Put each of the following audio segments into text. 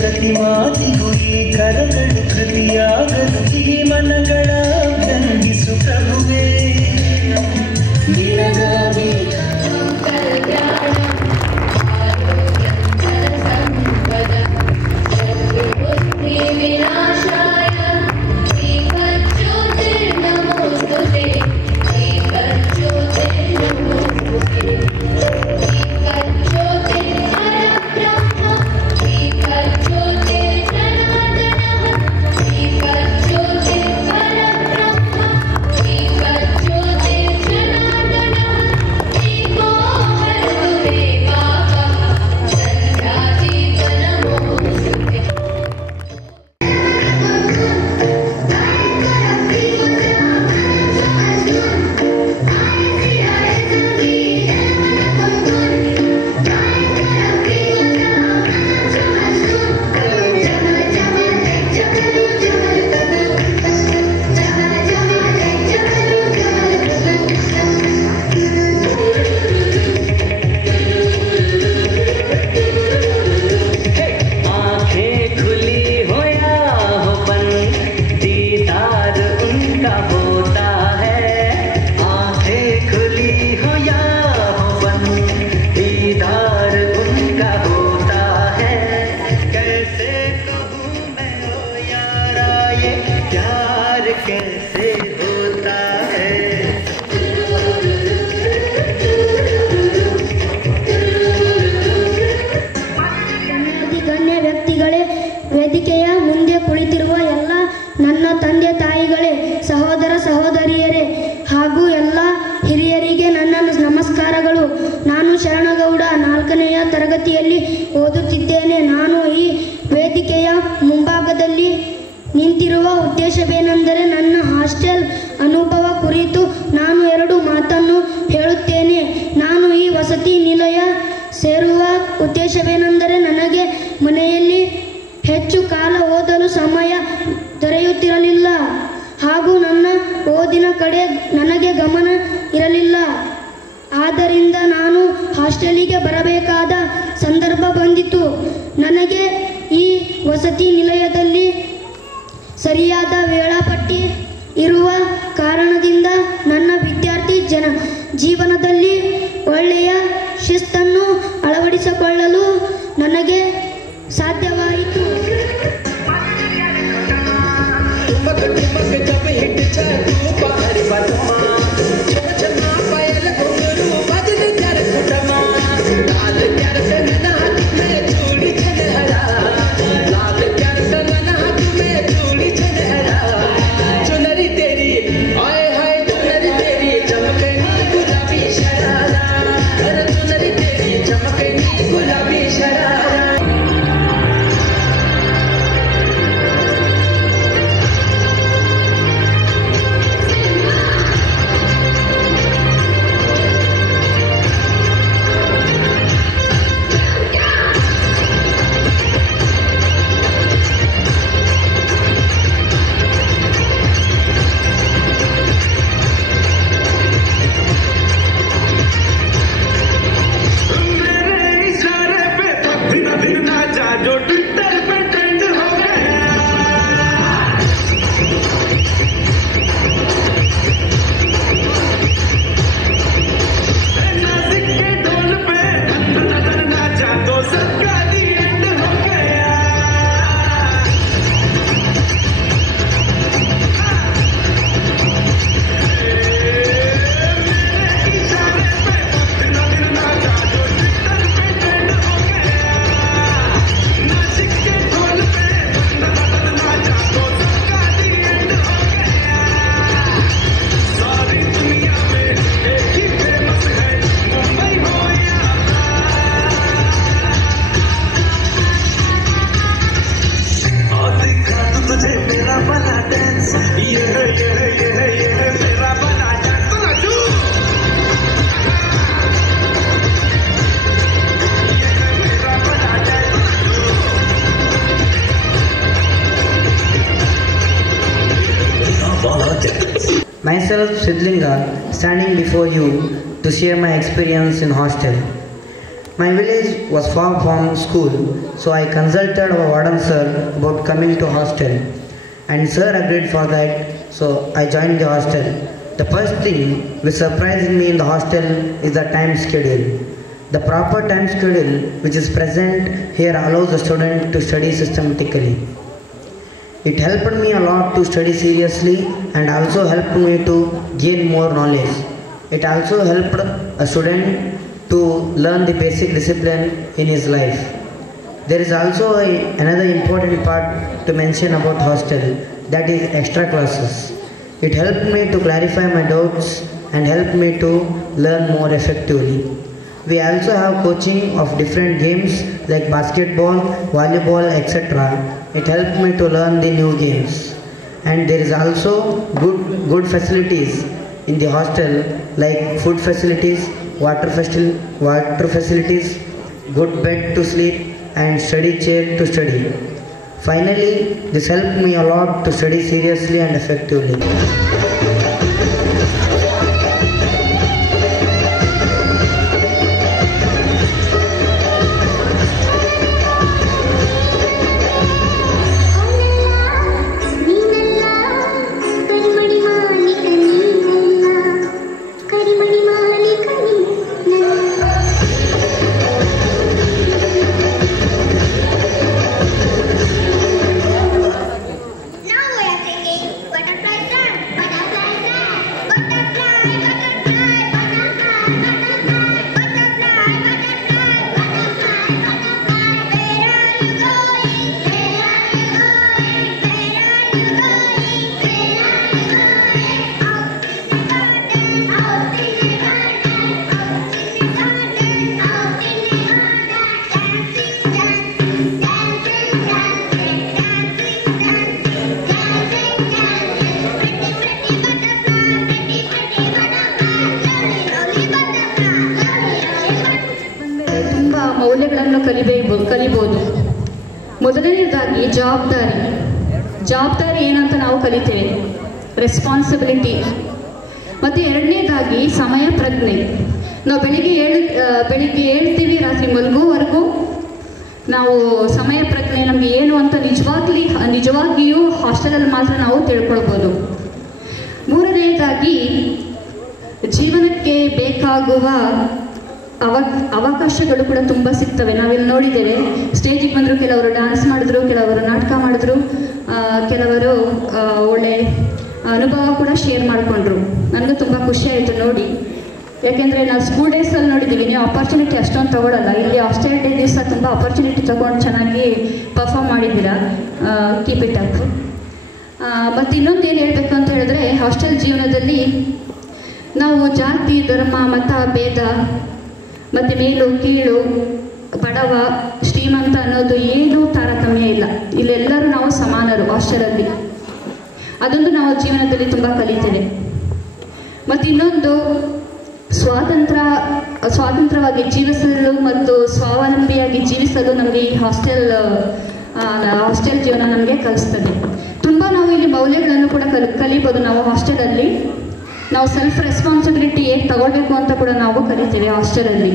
ಪ್ರತಿಮಾತಿಗೂ ಈ ಕರಗಳು ಕೃತಿಯಾಗಲು ಈ ಮನಗಳ ವ್ಯಂಗಿಸು ಪ್ರಭುವೇ ನಿನಗಾಗಿ कैसे होता है ಗಣ್ಯ ವ್ಯಕ್ತಿಗಳೇ, ವೇದಿಕೆಯ ಮುಂದೆ ಕುಳಿತಿರುವ ಎಲ್ಲ ನನ್ನ ತಂದೆ ತಾಯಿಗಳೇ, ಸಹೋದರ ಸಹೋದರಿಯರೇ ಹಾಗೂ ಎಲ್ಲ ಹಿರಿಯರಿಗೆ ನನ್ನ ನಮಸ್ಕಾರಗಳು. ನಾನು ಶರಣಗೌಡ 4ನೇ ತರಗತಿಯಲ್ಲಿ ಓದುತ್ತಿದ್ದೇನೆ. ನಾನು ಈ ವೇದಿಕೆಯ ಮುಂಭಾಗದಲ್ಲಿ ನಿಂತಿರುವ ಉದ್ದೇಶವೇನೆಂದರೆ ನನ್ನ ಹಾಸ್ಟೆಲ್ ಅನುಭವ ಕುರಿತು ನಾನು 2 ಮಾತನ್ನು ಹೇಳುತ್ತೇನೆ. ನಾನು ಈ ವಸತಿ ನಿಲಯ ಸೇರುವ ಉದ್ದೇಶವೇನೆಂದರೆ ನನಗೆ ಮನೆಯಲ್ಲಿ ಹೆಚ್ಚು ಕಾಲ ಓದಲು ಸಮಯ ದೊರೆಯುತ್ತಿರಲಿಲ್ಲ ಹಾಗೂ ನನ್ನ ಓದಿನ ಕಡೆ ನನಗೆ ಗಮನ ಇರಲಿಲ್ಲ. ಆದ್ದರಿಂದ ನಾನು ಹಾಸ್ಟೆಲಿಗೆ ಬರಬೇಕಾದ ಸಂದರ್ಭ ಬಂದಿತು. ನನಗೆ ಈ ವಸತಿ ನಿಲಯದಲ್ಲಿ ಸರಿಯಾದ ವೇಳಾಪಟ್ಟಿ ಇರುವ ಕಾರಣದಿಂದ ನನ್ನ ವಿದ್ಯಾರ್ಥಿ ಜೀವನದಲ್ಲಿ ಒಳ್ಳೆಯ ಶಿಸ್ತನ್ನು ಅಳವಡಿಸಿಕೊಳ್ಳಲು ನನಗೆ ಸಾಧ್ಯವಾಯಿತು. Myself Sidlinga, standing before you to share my experience in hostel. My village was far from school, so I consulted our warden sir about coming to hostel, and sir agreed for that, so I joined the hostel. The first thing which surprised me in the hostel is the time schedule. The proper time schedule which is present here allows the student to study systematically. It helped me a lot to study seriously and also helped me to gain more knowledge. It also helped a student to learn the basic discipline in his life. There is also another important part to mention about hostel, that is extra classes. It helped me to clarify my doubts and helped me to learn more effectively. We also have coaching of different games like basketball, volleyball, etc. It helped me to learn the new games. And there is also good facilities in the hostel like food facilities, water facilities, good bed to sleep and study chair to study. Finally, this helped me a lot to study seriously and effectively. ಮೌಲ್ಯಗಳನ್ನು ಕಲಿಬೋದು. ಮೊದಲನೇದಾಗಿ ಜವಾಬ್ದಾರಿ ಏನಂತ ನಾವು ಕಲಿತೇವೆ, responsibility. ಮತ್ತು ಎರಡನೇದಾಗಿ ಸಮಯ ಪ್ರಜ್ಞೆ. ನಾವು ಬೆಳಿಗ್ಗೆ ಹೇಳ್ತೀವಿ, ರಾತ್ರಿ ಮಲಗುವವರೆಗೂ ನಾವು ಸಮಯ ಪ್ರಜ್ಞೆ ನಮಗೆ ಏನು ಅಂತ ನಿಜವಾಗಿಯೂ ಹಾಸ್ಟೆಲಲ್ಲಿ ಮಾತ್ರ ನಾವು ತಿಳ್ಕೊಳ್ಬೋದು. ಮೂರನೆಯದಾಗಿ ಜೀವನಕ್ಕೆ ಬೇಕಾಗುವ ಅವಕಾಶಗಳು ಕೂಡ ತುಂಬ ಸಿಗ್ತವೆ. ನಾವಿಲ್ಲಿ ನೋಡಿದ್ದೇವೆ, ಸ್ಟೇಜಿಗೆ ಬಂದರು, ಕೆಲವರು ಡ್ಯಾನ್ಸ್ ಮಾಡಿದ್ರು, ಕೆಲವರು ನಾಟಕ ಮಾಡಿದ್ರು, ಕೆಲವರು ಒಳ್ಳೆ ಅನುಭವ ಕೂಡ ಶೇರ್ ಮಾಡಿಕೊಂಡ್ರು. ನನಗೂ ತುಂಬ ಖುಷಿ ಆಯಿತು ನೋಡಿ. ಯಾಕೆಂದರೆ ನಾವು ಸ್ಕೂಲ್ ಡೇಸಲ್ಲಿ ನೋಡಿದ್ದೀವಿ, ನೀವು ಅಪರ್ಚುನಿಟಿ ಅಷ್ಟೊಂದು ತೊಗೊಳ್ಳಲ್ಲ. ಇಲ್ಲಿ ಹಾಸ್ಟೆಲ್ ಡೇ ದಿವಸ ತುಂಬ ಅಪರ್ಚುನಿಟಿ ತೊಗೊಂಡು ಚೆನ್ನಾಗಿ ಪರ್ಫಾರ್ಮ್ ಮಾಡಿದ್ದೀರಾ. Keep it up. ಮತ್ತು ಇನ್ನೊಂದು ಏನು ಹೇಳಬೇಕು ಅಂತ ಹೇಳಿದ್ರೆ, ಹಾಸ್ಟೆಲ್ ಜೀವನದಲ್ಲಿ ನಾವು ಜಾತಿ, ಧರ್ಮ, ಮತ, ಭೇದ ಮತ್ತು ಮೇಲು ಕೀಳು, ಬಡವ ಶ್ರೀಮಂತ ಅನ್ನೋದು ಏನೂ ತಾರತಮ್ಯ ಇಲ್ಲ. ಇಲ್ಲೆಲ್ಲರೂ ನಾವು ಸಮಾನರು ಹಾಸ್ಟೆಲಲ್ಲಿ. ಅದೊಂದು ನಾವು ಜೀವನದಲ್ಲಿ ತುಂಬ ಕಲಿತೇವೆ. ಮತ್ತು ಇನ್ನೊಂದು ಸ್ವಾತಂತ್ರ್ಯವಾಗಿ ಜೀವಿಸಲು ಮತ್ತು ಸ್ವಾವಲಂಬಿಯಾಗಿ ಜೀವಿಸಲು ನಮಗೆ ಈ ಹಾಸ್ಟೆಲ್ ಜೀವನ ನಮಗೆ ಕಲಿಸ್ತದೆ. ತುಂಬ ನಾವು ಇಲ್ಲಿ ಮೌಲ್ಯಗಳನ್ನು ಕೂಡ ಕಲಿಬೋದು. ನಾವು ಹಾಸ್ಟೆಲಲ್ಲಿ ನಾವು ಸೆಲ್ಫ್ ರೆಸ್ಪಾನ್ಸಿಬಿಲಿಟಿ ಹೇಗೆ ತಗೊಳ್ಬೇಕು ಅಂತ ಕೂಡ ನಾವು ಕಲಿತೇವೆ ಹಾಸ್ಟೆಲಲ್ಲಿ.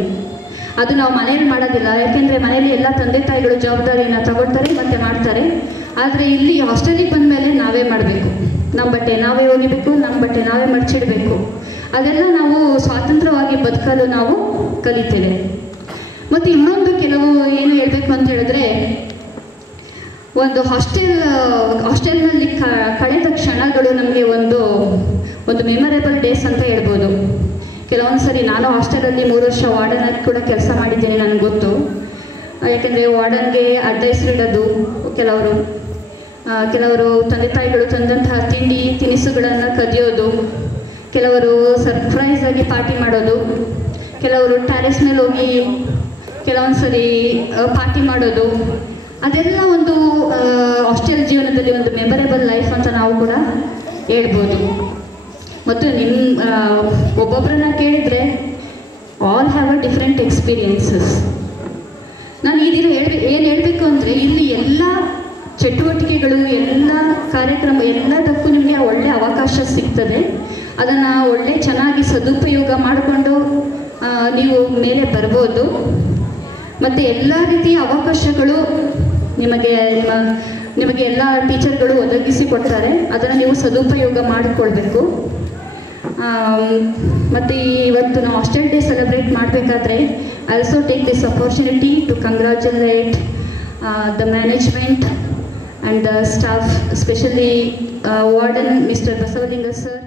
ಅದು ನಾವು ಮನೇಲಿ ಮಾಡೋದಿಲ್ಲ. ಯಾಕೆಂದರೆ ಮನೇಲಿ ಎಲ್ಲ ತಂದೆ ತಾಯಿಗಳು ಜವಾಬ್ದಾರಿಯನ್ನು ತಗೊಳ್ತಾರೆ ಮತ್ತು ಮಾಡ್ತಾರೆ. ಆದರೆ ಇಲ್ಲಿ ಹಾಸ್ಟೆಲಿಗೆ ಬಂದ ಮೇಲೆ ನಾವೇ ಮಾಡಬೇಕು. ನಮ್ಮ ಬಟ್ಟೆ ನಾವೇ ಒಗಿಬೇಕು, ನಮ್ಮ ಬಟ್ಟೆ ನಾವೇ ಮಡಚಿಡಬೇಕು. ಅದೆಲ್ಲ ನಾವು ಸ್ವಾತಂತ್ರ್ಯವಾಗಿ ಬದುಕಲು ನಾವು ಕಲಿತೇವೆ. ಮತ್ತು ಇನ್ನೊಂದು ಕೆಲವು ಏನು ಹೇಳಬೇಕು ಅಂತ ಹೇಳಿದ್ರೆ, ಒಂದು ಹಾಸ್ಟೆಲ್ನಲ್ಲಿ ಕಳೆದ ಕ್ಷಣಗಳು ನಮಗೆ ಒಂದು ಮೆಮೊರೇಬಲ್ ಡೇಸ್ ಅಂತ ಹೇಳ್ಬೋದು. ಕೆಲವೊಂದು ಸರಿ ನಾನು ಹಾಸ್ಟೆಲಲ್ಲಿ 3 ವರ್ಷ ವಾರ್ಡನ್ ಕೂಡ ಕೆಲಸ ಮಾಡಿದ್ದೀನಿ, ನನಗೆ ಗೊತ್ತು. ಯಾಕೆಂದರೆ ವಾರ್ಡನ್ಗೆ ಅಡ್ವೈಸರಿಡೋದು, ಕೆಲವರು ತಂದೆ ತಾಯಿಗಳು ತಂದಂತಹ ತಿನಿಸುಗಳನ್ನು ಕದಿಯೋದು, ಕೆಲವರು ಸರ್ಪ್ರೈಸ್ ಆಗಿ ಪಾರ್ಟಿ ಮಾಡೋದು, ಕೆಲವರು ಟ್ಯಾರೆಸ್ ಮೇಲೆ ಹೋಗಿ ಕೆಲವೊಂದು ಸರಿ ಪಾರ್ಟಿ ಮಾಡೋದು. ಅದೆಲ್ಲ ಒಂದು ಹಾಸ್ಟೆಲ್ ಜೀವನದಲ್ಲಿ ಒಂದು ಮೆಮೊರೇಬಲ್ ಲೈಫ್ ಅಂತ ನಾವು ಕೂಡ ಹೇಳ್ಬೋದು. ಮತ್ತು ಒಬ್ಬೊಬ್ಬರನ್ನ ಕೇಳಿದರೆ all have a different experiences. ನಾನು ಈ ದಿನ ಏನು ಹೇಳಬೇಕು ಅಂದರೆ, ಇಲ್ಲಿ ಎಲ್ಲ ಚಟುವಟಿಕೆಗಳು, ಎಲ್ಲ ಕಾರ್ಯಕ್ರಮ, ಎಲ್ಲದಕ್ಕೂ ನಿಮಗೆ ಒಳ್ಳೆಯ ಅವಕಾಶ ಸಿಗ್ತದೆ. ಅದನ್ನು ಒಳ್ಳೆ ಚೆನ್ನಾಗಿ ಸದುಪಯೋಗ ಮಾಡಿಕೊಂಡು ನೀವು ಮೇಲೆ ಬರ್ಬೋದು. ಮತ್ತು ಎಲ್ಲ ರೀತಿಯ ಅವಕಾಶಗಳು ನಿಮಗೆ ಎಲ್ಲ ಟೀಚರ್ಗಳು ಒದಗಿಸಿ ಕೊಡ್ತಾರೆ. ಅದನ್ನು ನೀವು ಸದುಪಯೋಗ ಮಾಡಿಕೊಳ್ಬೇಕು. ಮತ್ತು ಇವತ್ತು ನಾವು ಹಾಸ್ಟೆಲ್ ಡೇ ಸೆಲೆಬ್ರೇಟ್ ಮಾಡಬೇಕಾದ್ರೆ I also take this opportunity to congratulate the management and the staff, especially warden mister Basavalinga sir.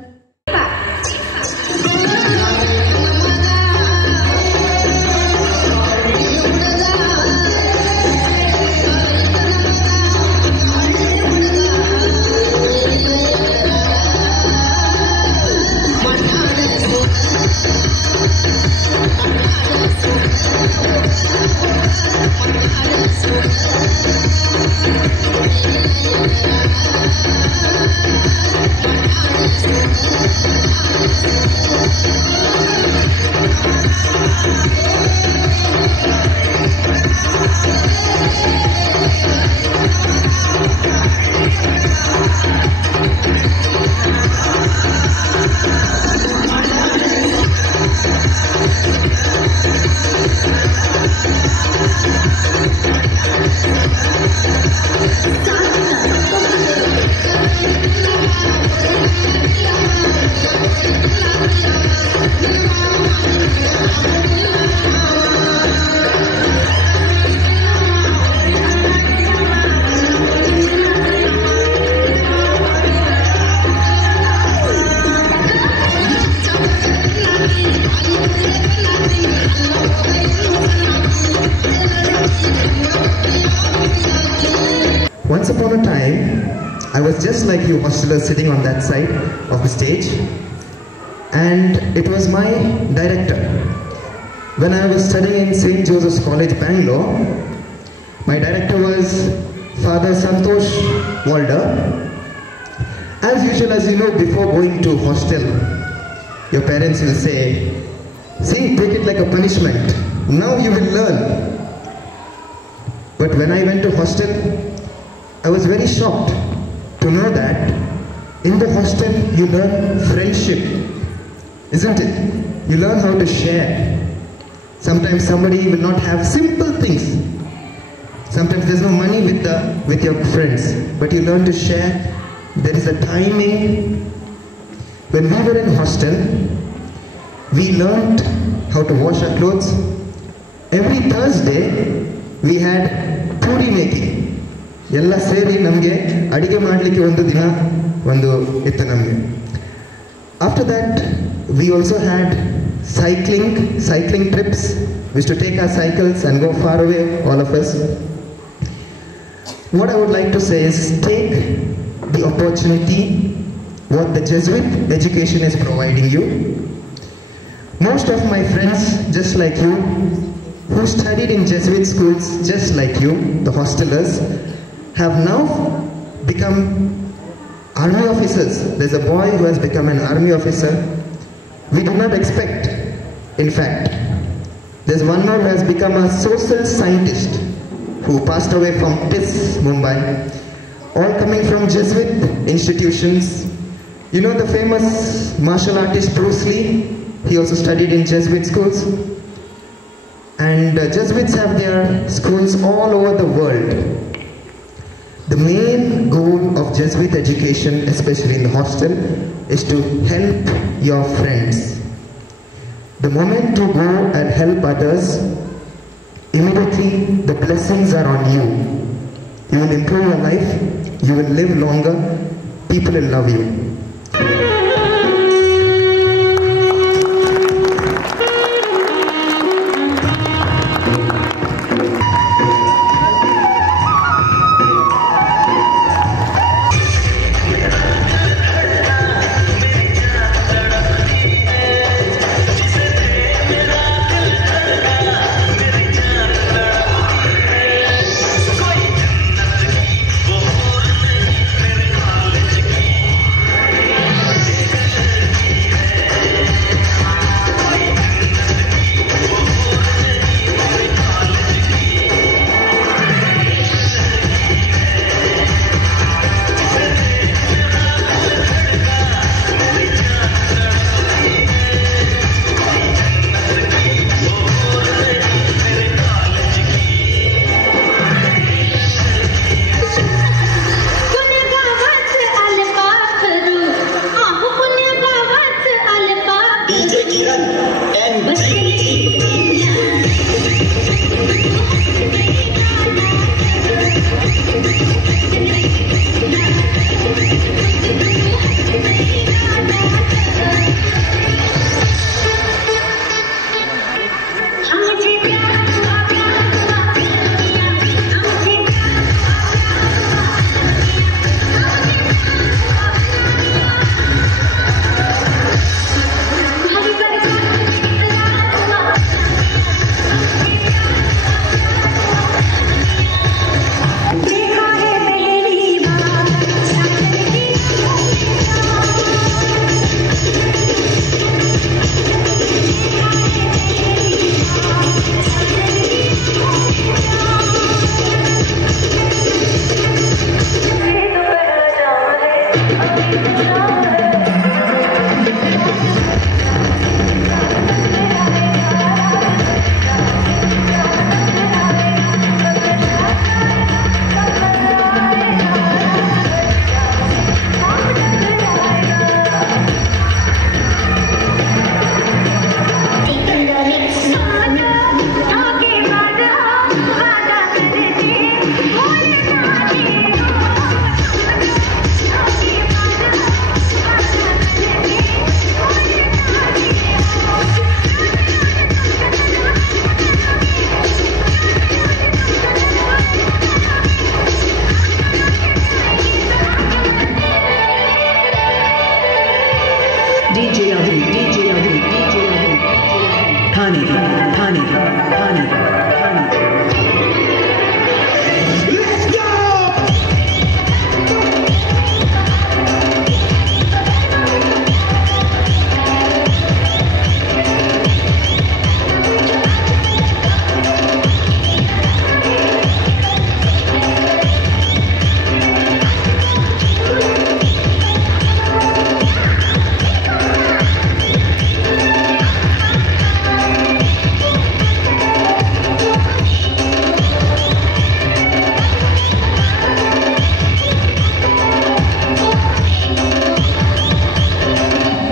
Once upon a time, I was just like you hostelers sitting on that side of the stage, and it was my director. When I was studying in St. Joseph's College, Bangalore, my director was Father Santosh Walder. As usual, as you know, before going to hostel, your parents will say, see, take it like a punishment. Now you will learn. But when I went to hostel, I was very shocked to know that in the hostel you learn friendship, isn't it? You learn how to share. Sometimes somebody will not have simple things. Sometimes there's no money with your friends, but you learn to share. There is a timing. When we were in hostel, we learned how to wash our clothes. Every Thursday we had puri making. ಎಲ್ಲ ಸೇರಿ ನಮಗೆ ಅಡಿಗೆ ಮಾಡಲಿಕ್ಕೆ ಒಂದು ದಿನ ಒಂದು ಇತ್ತು ನಮಗೆ. After that we also had cycling trips. We used to take our cycles and go far away, all of us. What I would like to say is, take the opportunity what the Jesuit education is providing you. Most of my friends, just like you, who studied in Jesuit schools just like you, the hostelers, have now become army officers. There's a boy who has become an army officer. We did not expect. In fact, there's one more who has become a social scientist who passed away from TIS, Mumbai. All coming from Jesuit institutions. You know the famous martial artist Bruce Lee? He also studied in Jesuit schools. And Jesuits have their schools all over the world. The main goal of Jesuit education, especially in the hostel, is to help your friends. The moment you go and help others, immediately the blessings are on you. You will improve your life, you will live longer, people will love you. DJ Kiran and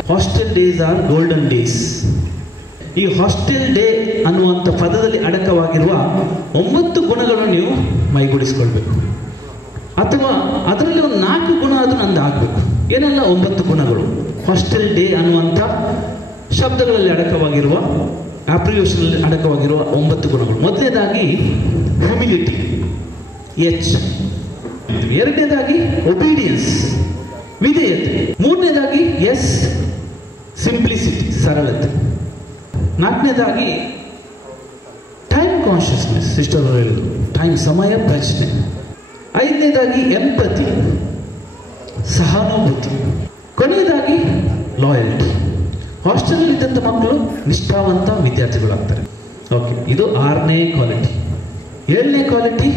hostel days are golden days. ಈ hostel day ಅನ್ನುವಂಥ ಪದದಲ್ಲಿ ಅಡಕವಾಗಿರುವ 9 ಗುಣಗಳನ್ನು ನೀವು ಮೈಗೂಡಿಸ್ಕೊಳ್ಬೇಕು, ಅಥವಾ ಅದರಲ್ಲಿ ಒಂದು 4 ಗುಣ ಅದು ನಂದು ಆಗಬೇಕು. ಏನೆಲ್ಲ 9 ಗುಣಗಳು ಹಾಸ್ಟೆಲ್ ಡೇ ಅನ್ನುವಂಥ ಶಬ್ದಗಳಲ್ಲಿ ಅಡಕವಾಗಿರುವ, ಅಬ್ರಿವೇಷನಲ್ಲಿ ಅಡಕವಾಗಿರುವ 9 ಗುಣಗಳು. ಮೊದಲನೇದಾಗಿ ಹ್ಯೂಮಿಲಿಟಿ, H. ಎರಡನೇದಾಗಿ ಒಬೀಡಿಯನ್ಸ್, ವಿಧೇಯತೆ. ಮೂರನೇದಾಗಿ ಎಸ್, ಸಿಂಪ್ಲಿಸಿಟಿ, ಸರಳತೆ. ನಾಲ್ಕನೇದಾಗಿ ಟೈಮ್ ಕಾನ್ಷಿಯಸ್ನೆಸ್, ಸಿಸ್ಟರ್ ಅವರು ಹೇಳಿದ್ರು, ಟೈಮ್, ಸಮಯ ಪ್ರಜ್ಞೆ. ಐದನೇದಾಗಿ ಎಂಪತಿ, ಸಹಾನುಭೂತಿ. ಕೊನೆಯದಾಗಿ ಲಾಯಲ್ಟಿ. ಹಾಸ್ಟೆಲಲ್ಲಿ ಇದ್ದಂಥ ಮಕ್ಕಳು ನಿಷ್ಠಾವಂತ ವಿದ್ಯಾರ್ಥಿಗಳಾಗ್ತಾರೆ. ಓಕೆ, ಇದು 6ನೇ ಕ್ವಾಲಿಟಿ. 7ನೇ ಕ್ವಾಲಿಟಿ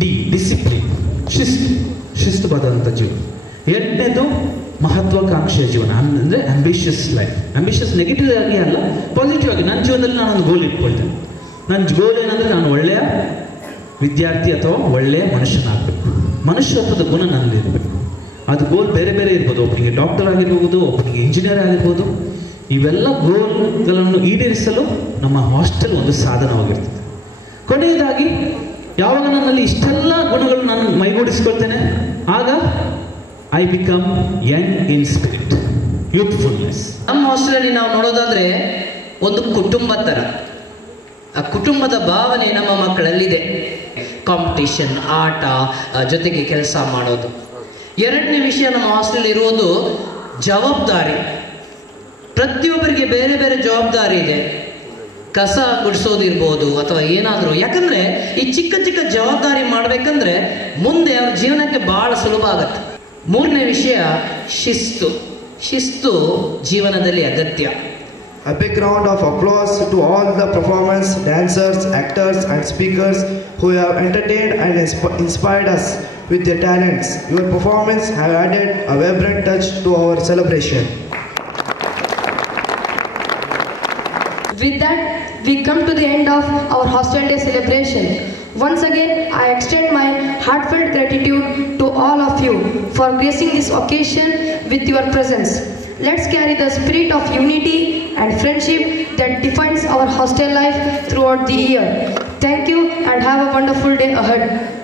ಡಿ, ಡಿಸಿಪ್ಲಿನ್, ಶಿಸ್ತುಬದ್ಧಂಥ ಜೀವನ. 8ನೇದು ಮಹತ್ವಾಕಾಂಕ್ಷೆಯ ಜೀವನ, ಅಂದರೆ ಅಂಬಿಷಿಯಸ್ ಲೈಫ್. ಅಂಬಿಷಿಯಸ್ ನೆಗೆಟಿವ್ ಆಗಿ ಅಲ್ಲ, ಪಾಸಿಟಿವ್ ಆಗಿ. ನನ್ನ ಜೀವನದಲ್ಲಿ ನಾನೊಂದು ಗೋಲ್ ಇಟ್ಕೊಳ್ತೇನೆ. ನನ್ನ ಗೋಲ್ ಏನಂದರೆ ನಾನು ಒಳ್ಳೆಯ ವಿದ್ಯಾರ್ಥಿ ಅಥವಾ ಒಳ್ಳೆಯ ಮನುಷ್ಯನಾಗಬೇಕು. ಮನುಷ್ಯತ್ವದ ಗುಣ ನನ್ನಲ್ಲಿ ಇರಬೇಕು. ಅದು ಗೋಲ್ ಬೇರೆ ಬೇರೆ ಇರ್ಬೋದು. ಒಬ್ಬನಿಗೆ ಡಾಕ್ಟರ್ ಆಗಿರ್ಬೋದು, ಒಬ್ಬನಿಗೆ ಇಂಜಿನಿಯರ್ ಆಗಿರ್ಬೋದು. ಇವೆಲ್ಲ ಗೋಲ್ಗಳನ್ನು ಈಡೇರಿಸಲು ನಮ್ಮ ಹಾಸ್ಟೆಲ್ ಒಂದು ಸಾಧನವಾಗಿರ್ತದೆ. ಕೊನೆಯದಾಗಿ ಯಾವಾಗ ನನ್ನಲ್ಲಿ ಇಷ್ಟೆಲ್ಲ ಗುಣಗಳು ನಾನು ಮೈಗೂಡಿಸ್ಕೊಳ್ತೇನೆ, ಆಗ I become Young in spirit, ಯೂತ್ಫುಲ್ನೆಸ್. ನಮ್ಮ ಹಾಸ್ಟೆಲಲ್ಲಿ ನಾವು ನೋಡೋದಾದ್ರೆ ಒಂದು ಕುಟುಂಬ ಥರ. ಆ ಕುಟುಂಬದ ಭಾವನೆ ನಮ್ಮ ಮಕ್ಕಳಲ್ಲಿದೆ. ಕಾಂಪಿಟೇಷನ್, ಆಟ, ಜೊತೆಗೆ ಕೆಲಸ ಮಾಡೋದು. ಎರಡನೇ ವಿಷಯ ನಮ್ಮ ಹಾಸ್ಟೆಲ್ ಇರುವುದು ಜವಾಬ್ದಾರಿ. ಪ್ರತಿಯೊಬ್ಬರಿಗೆ ಬೇರೆ ಬೇರೆ ಜವಾಬ್ದಾರಿ ಇದೆ. ಕಸ ಗುಡಿಸೋದಿರ್ಬೋದು ಅಥವಾ ಏನಾದರೂ. ಯಾಕಂದರೆ ಈ ಚಿಕ್ಕ ಚಿಕ್ಕ ಜವಾಬ್ದಾರಿ ಮಾಡಬೇಕಂದ್ರೆ ಮುಂದೆ ಅವ್ರ ಜೀವನಕ್ಕೆ ಭಾಳ ಸುಲಭ ಆಗುತ್ತೆ. ಮೂರನೇ ವಿಷಯ ಶಿಸ್ತು. ಶಿಸ್ತು ಜೀವನದಲ್ಲಿ ಅಗತ್ಯ. A big round of applause to all the performers, dancers, actors and speakers who have entertained and inspired us with their talents. Your performance have added a vibrant touch to our celebration. With that, we come to the end of our Hostel Day celebration. Once again, I extend my heartfelt gratitude to all of you for gracing this occasion with your presence. Let's carry the spirit of unity and friendship that defines our hostel life throughout the year. Thank you and have a wonderful day ahead.